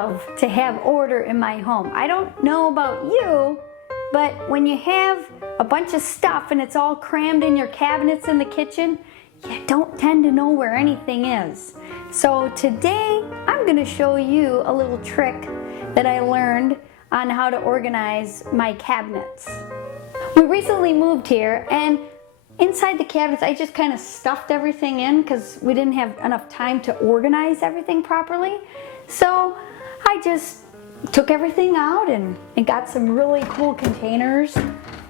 love to have order in my home. I don't know about you, but when you have a bunch of stuff and it's all crammed in your cabinets in the kitchen, you don't tend to know where anything is. So today I'm going to show you a little trick that I learned on how to organize my cabinets. We recently moved here, and inside the cabinets I just kind of stuffed everything in because we didn't have enough time to organize everything properly. So I just took everything out and got some really cool containers,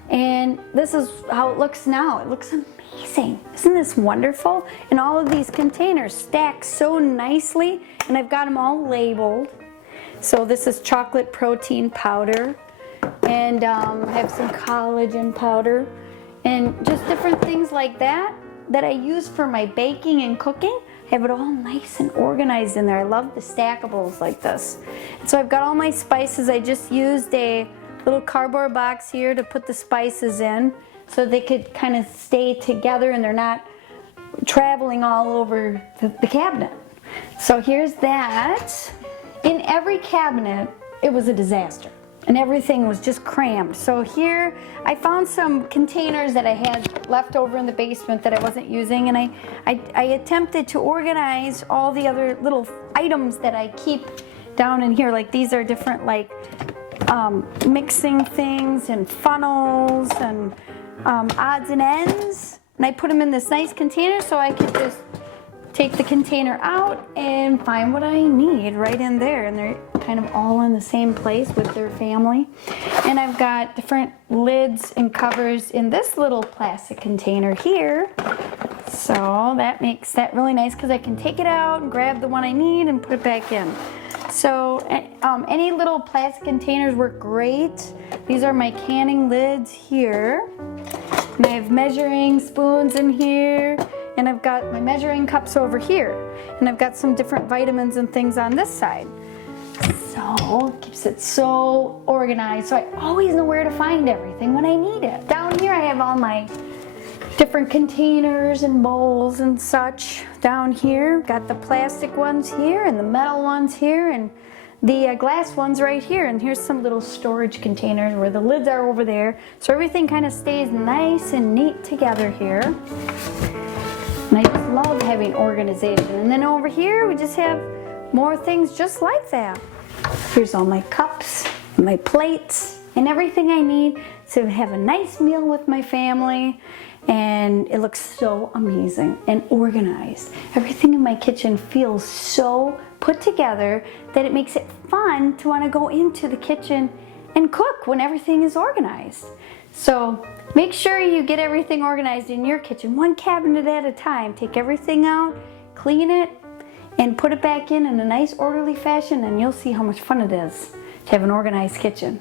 and this is how it looks now. It looks amazing. Isn't this wonderful? And all of these containers stack so nicely, and I've got them all labeled. So this is chocolate protein powder, and I have some collagen powder, and just different things like that that I use for my baking and cooking. I have it all nice and organized in there. I love the stackables like this. So I've got all my spices. I just used a little cardboard box here to put the spices in so they could kind of stay together and they're not traveling all over the cabinet. So here's that. In every cabinet, it was a disaster, and everything was just crammed. So here, I found some containers that I had left over in the basement that I wasn't using, and I attempted to organize all the other little items that I keep down in here. Like these are different like mixing things and funnels and odds and ends. And I put them in this nice container so I could just take the container out and find what I need right in there, and they're kind of all in the same place with their family. And I've got different lids and covers in this little plastic container here, so that makes that really nice because I can take it out and grab the one I need and put it back in. So any little plastic containers work great. These are my canning lids here, and I have measuring spoons in here, and I've got my measuring cups over here, and I've got some different vitamins and things on this side. So it keeps it so organized, so I always know where to find everything when I need it. Down here I have all my different containers and bowls and such. Down here, got the plastic ones here and the metal ones here and the glass ones right here. And here's some little storage containers where the lids are over there. So everything kind of stays nice and neat together here. And I just love having organization. And then over here, we just have more things just like that. Here's all my cups, my plates, and everything I need to have a nice meal with my family. And it looks so amazing and organized. Everything in my kitchen feels so put together that it makes it fun to want to go into the kitchen and cook when everything is organized. So make sure you get everything organized in your kitchen, one cabinet at a time. Take everything out, clean it, and put it back in a nice orderly fashion, and you'll see how much fun it is to have an organized kitchen.